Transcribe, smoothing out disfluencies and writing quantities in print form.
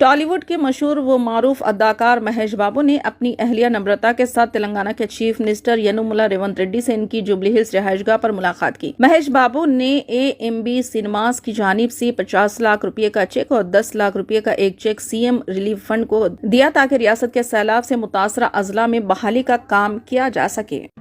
टॉलीवुड के मशहूर व मारूफ अदाकार महेश बाबू ने अपनी अहलिया नम्रता के साथ तेलंगाना के चीफ मिनिस्टर यनुमला रेवंत रेड्डी से इनकी जुबली हिल्स रिहायशगाह पर मुलाकात की। महेश बाबू ने AMB सिनेमास की जानिब से 50 लाख रुपए का चेक और 10 लाख रुपए का एक चेक CM रिलीफ फंड को दिया ताकि रियासत के सैलाब से मुतासरा अजला में बहाली का काम किया जा सके।